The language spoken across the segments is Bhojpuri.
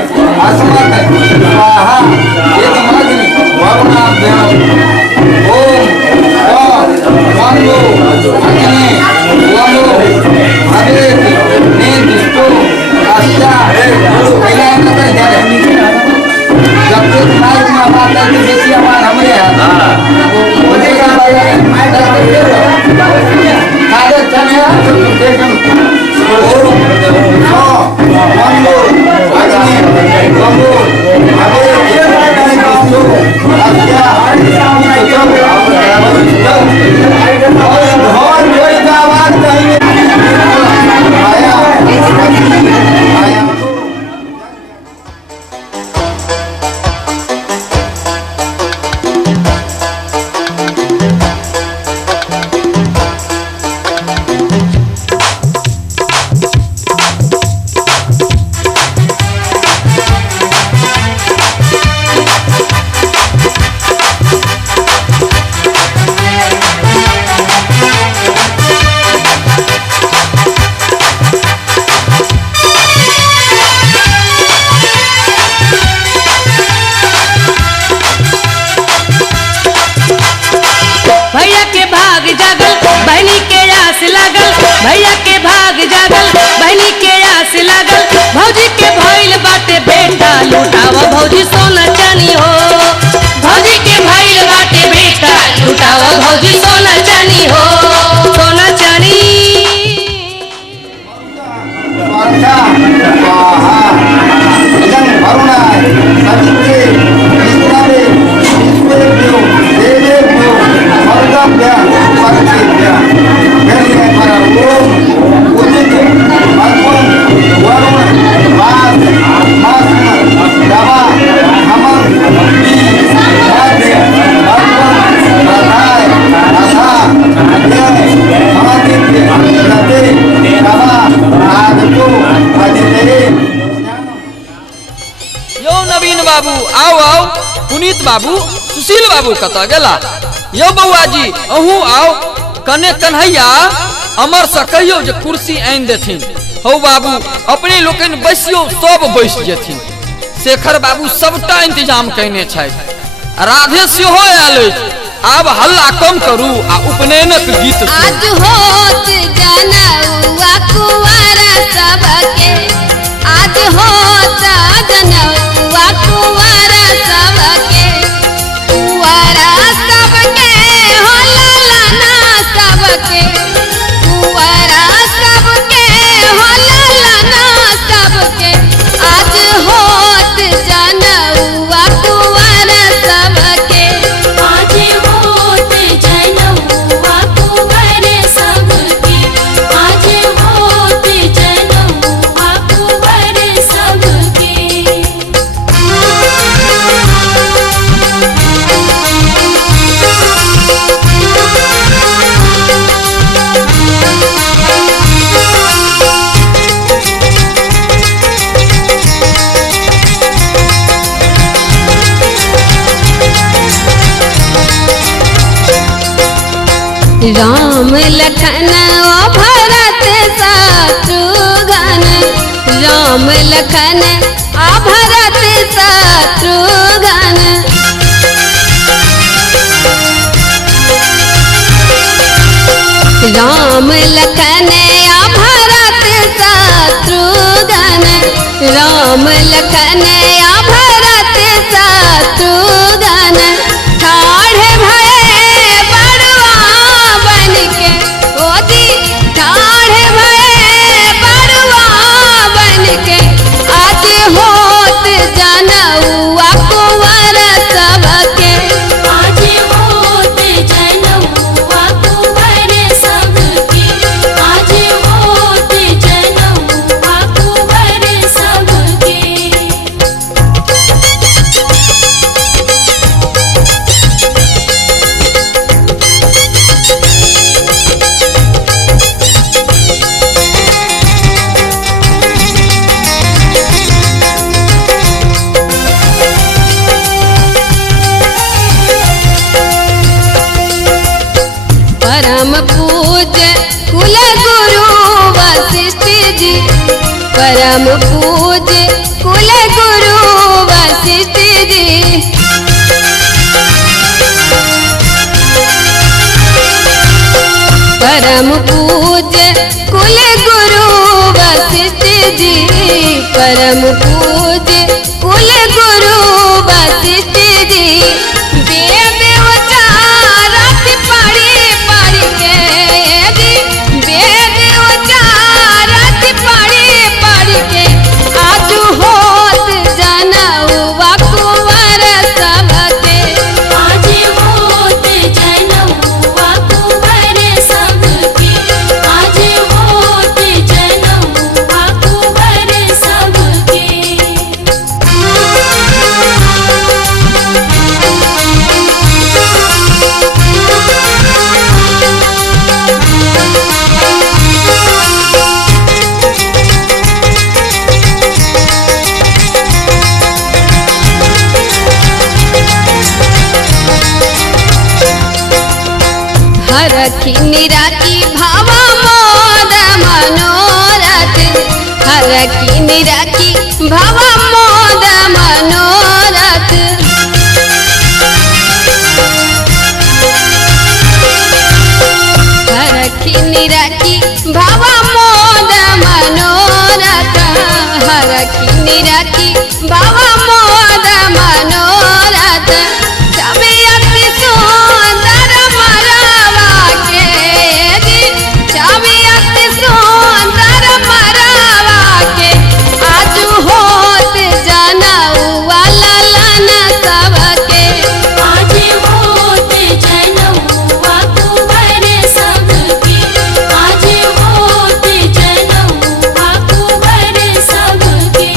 अस्मत् स्वाहा एतमग्नि वरुणाभ्याम् ओम वंदो अग्नि वंदो भवेत् निर्दिष्टो अस्या कल्याण कर जाए जब तक नाइट में बात करके बेसी आवाज हमारे वो मुझे का लगा मैं करके आगे चले देखम ओम वंदो अग्नि वंदो भवेत् निर्दिष्टो अस्या और कोई आवाज चाहिए आया भैया के भाग जागल बहनी के आस लागल भौजी के भइल बाटे बेटा लुटावा भौजी सोना चानी हो भौजी के भइल बाटे बेटा लुटावा भौजी सोना चानी हो सोना चानी बाबू आओ आओ पुनीत बाबू सुशील बाबू कता गेला यो बउआ जी अहू आओ कने कन्हैया अमर से कहियो जे कुर्सी आन देथिन हो बाबू अपने लोकन बैसियो सब बैस जेथिन शेखर बाबू सबटा इंतजाम कइने छै राधे सेहो आयल आब हल्ला कम करू आ उपनयनक गीत आज होत जनौआ कुंवारा सबके आज होत जनौआ कुंवारा सबके कुंवारा सबके हो लालना सबके कुंवारा सबके हो लालना सबके आज होत जनौआ कुंवारा सबके आज होत जनौआ कुंवारा सबके आज होत जनौआ कुंवारा सबके राम लखन भरत शत्रुघ्न राम लखन भरत शत्रुघ्न राम लखन भरत शत्रुघ्न राम लखन भरत शत्रुघ्न ठाढ़ भये बड़वा बनके ओदी ठाढ़ भये बड़वा बनके आज होत जनौआ कुंवर सबके आज होत जनौआ कुंवर सबके आज होत जनौआ कुंवर सबके परम पूज्य कुल गुरु वशिष्ठ जी परम पूज्य कुल गुरु परम पूज्य कुल गुरु वशिष्ठ जी वेद उचारत पढ़ी पढ़ के जी वेद उचारत पढ़ी पढ़ के आज होत जनउआ कुंवर सबके आज होत जनउआ कुंवर सबके आज होत जनउआ कुंवर सबके। हरखी निराकी भावा मोद मनोरथ हरखी निराकी भावा मोद मनोरथ हरखी निराकी भावा मोद मनोरथ हरखी निराकी भावा मोद मनोरथ छवि अति सुंदर मरवा के जी छवि अति सुंदर मरवा के आज होत जनउआ ललन सबके आज होत जनउआ कुंवर सबके आज होत जनउआ कुंवर सबके।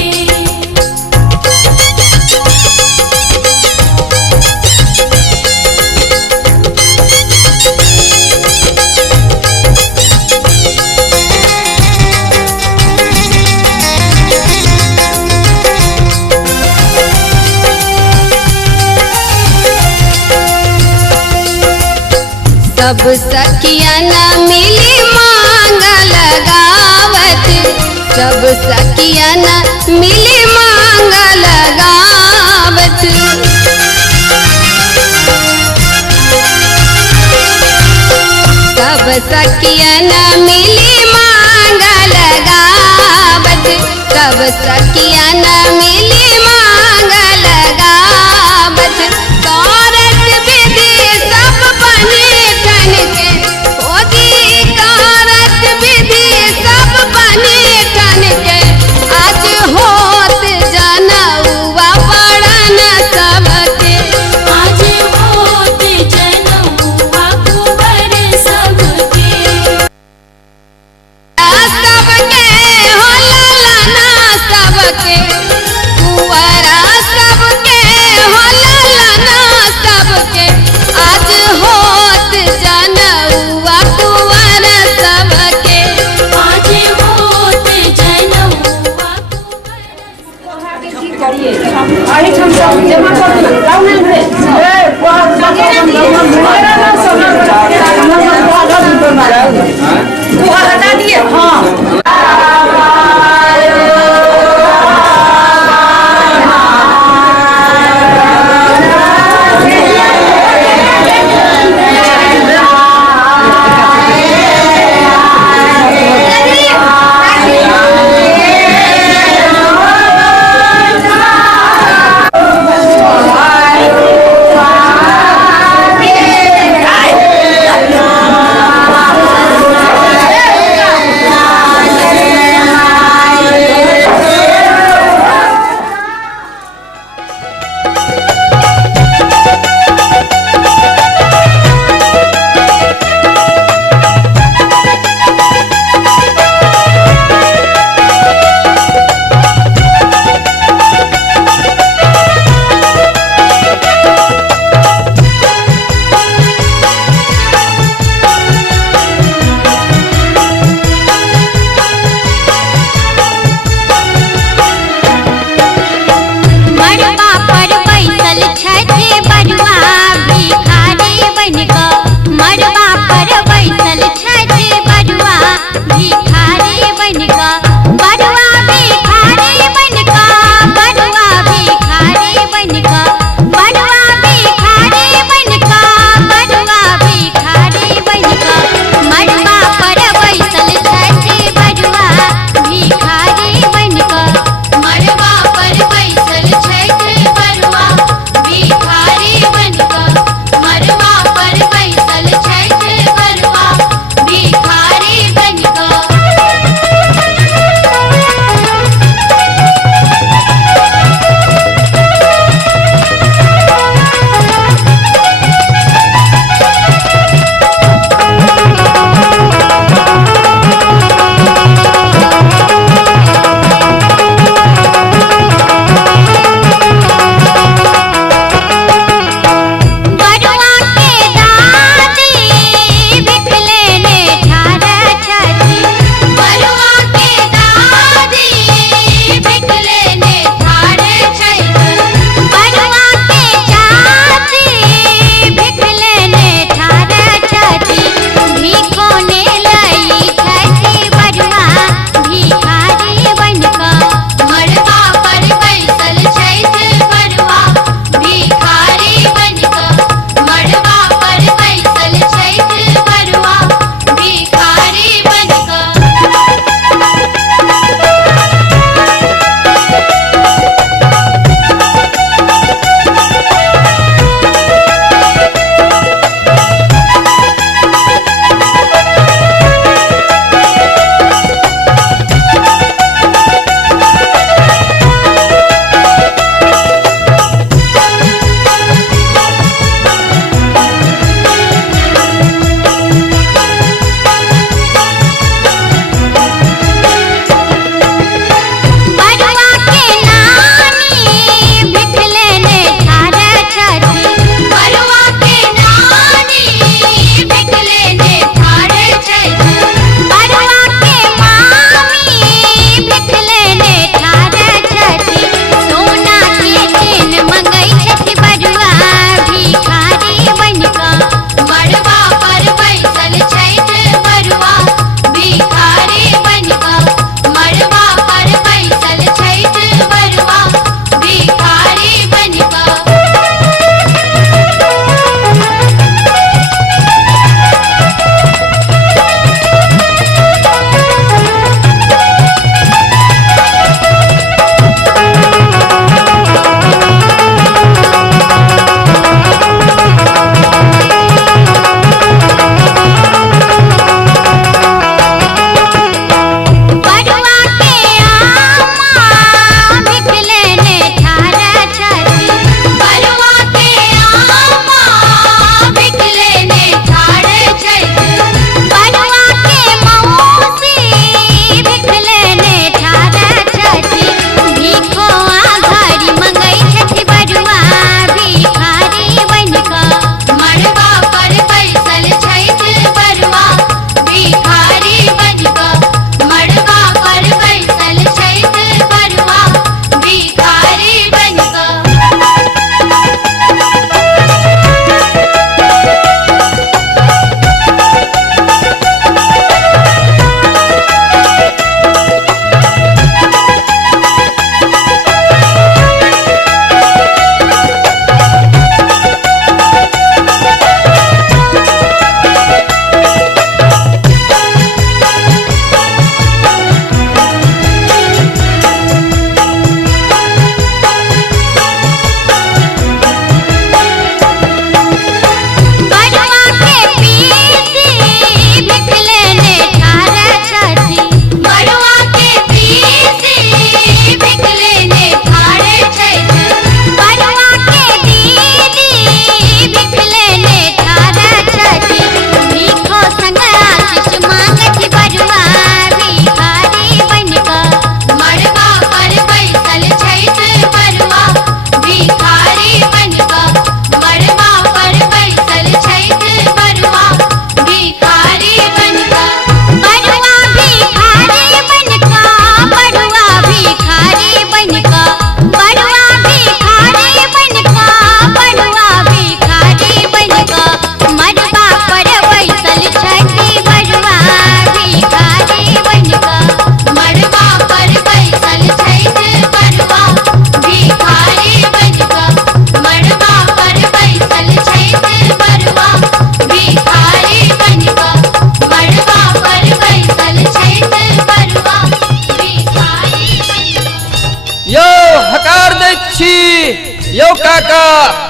सब सखियन मिली मांगल गावत सब सखियन मिली मांगल गावत सब सखियन मिली मांगल गावत सब सखियन मिली मांगल गावत करत विधि सब बनी ठन के ओदी करत विधि सब बनी ठन के आज होत जनउआ पढ़न सबके आज होत जनउआ कुंवर सबके सबके हो ललना सबके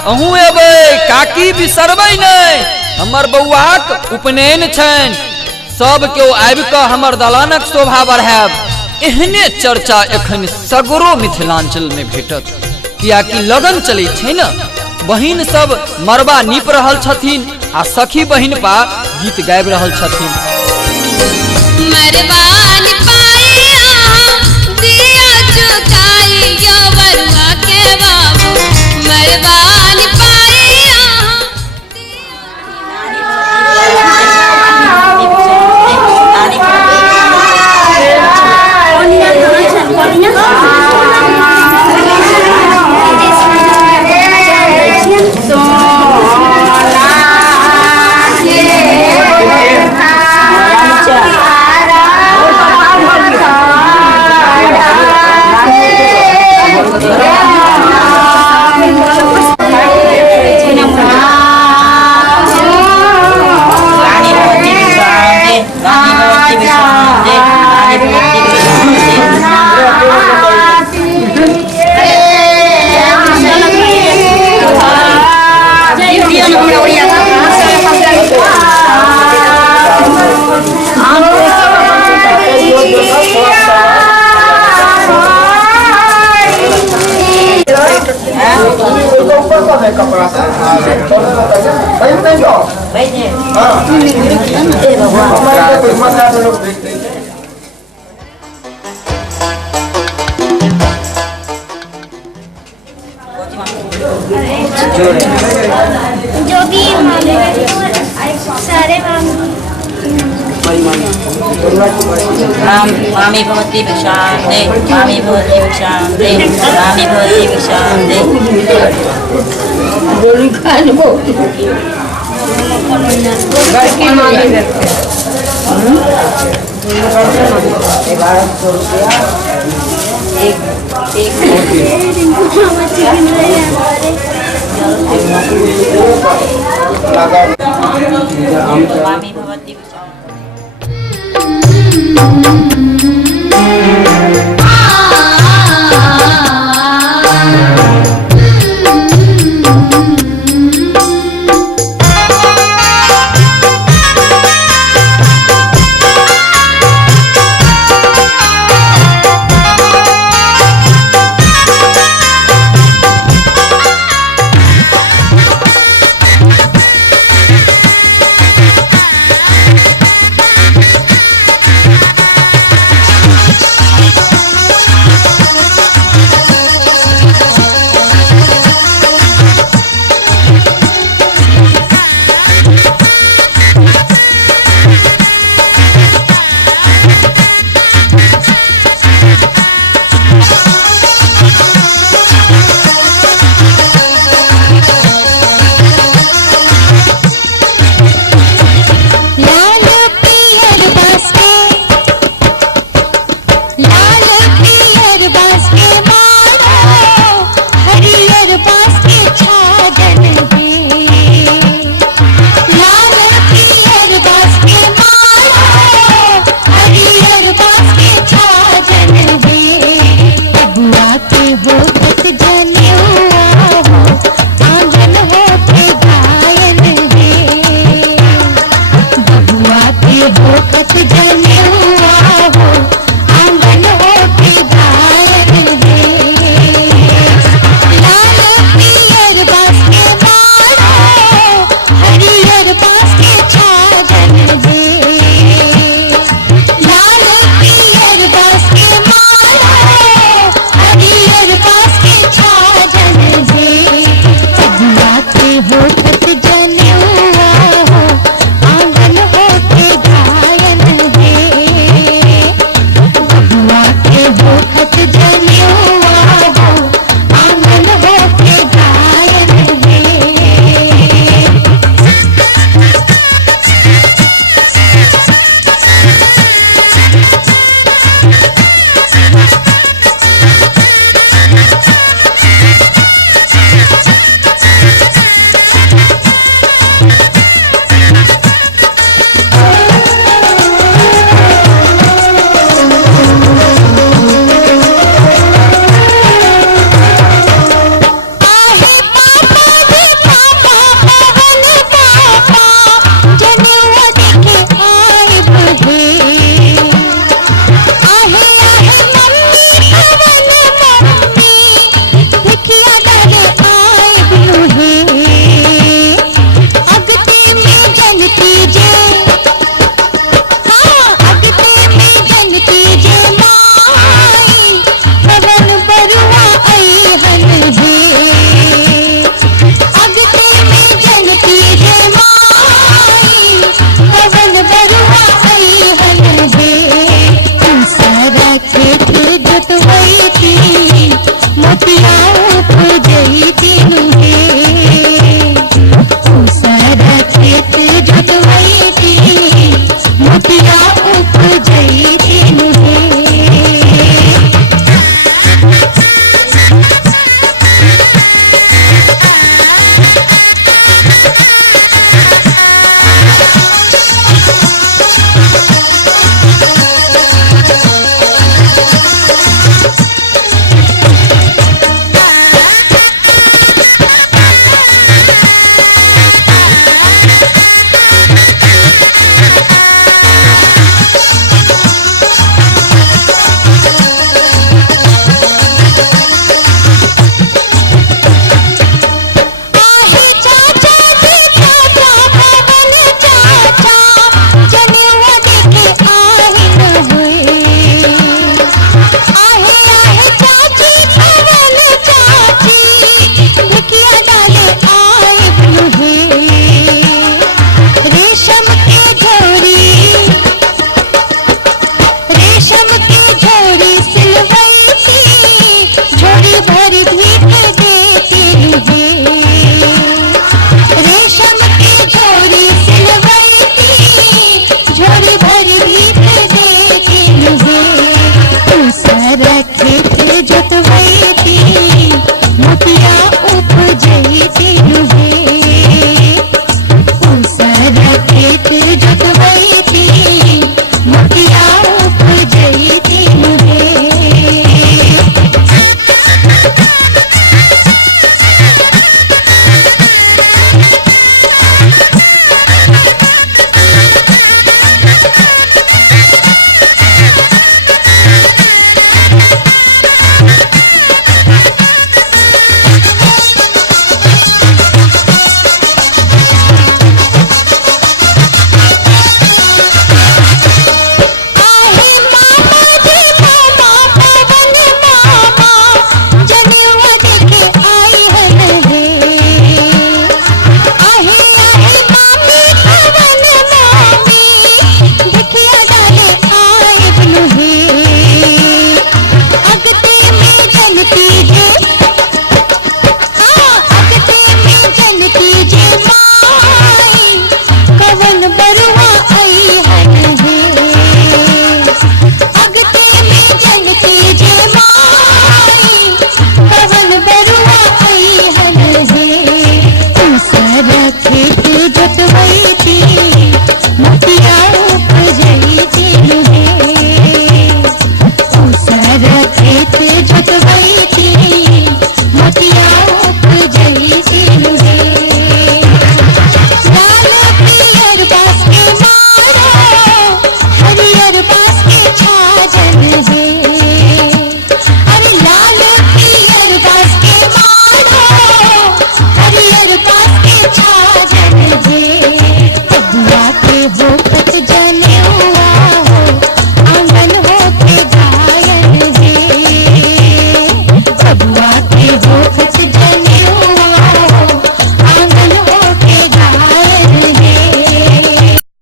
अहूँ एबै काकी बिसरबै नहीं। हमर बौआक उपनयन छनि, सब केओ आबि कऽ हमर दलानक शोभा बढ़ायब। एहने चर्चा एखन सगरो मिथिलांचल में भेटत, कियाकि लगन चलै छै न। बहिन सब मरबा नीप रहल छथिन आ सखी बहिन पा गीत गाबि रहल छथिन। मरबान पाइया दिया चुकाई यो बरुआ के बाबू, मरबान पाइया जो भी सारे मामी भवती भिक्षान्ते, मामी भवती भिक्षान्ते, मामी भवती भिक्षान्ते। मामी भवती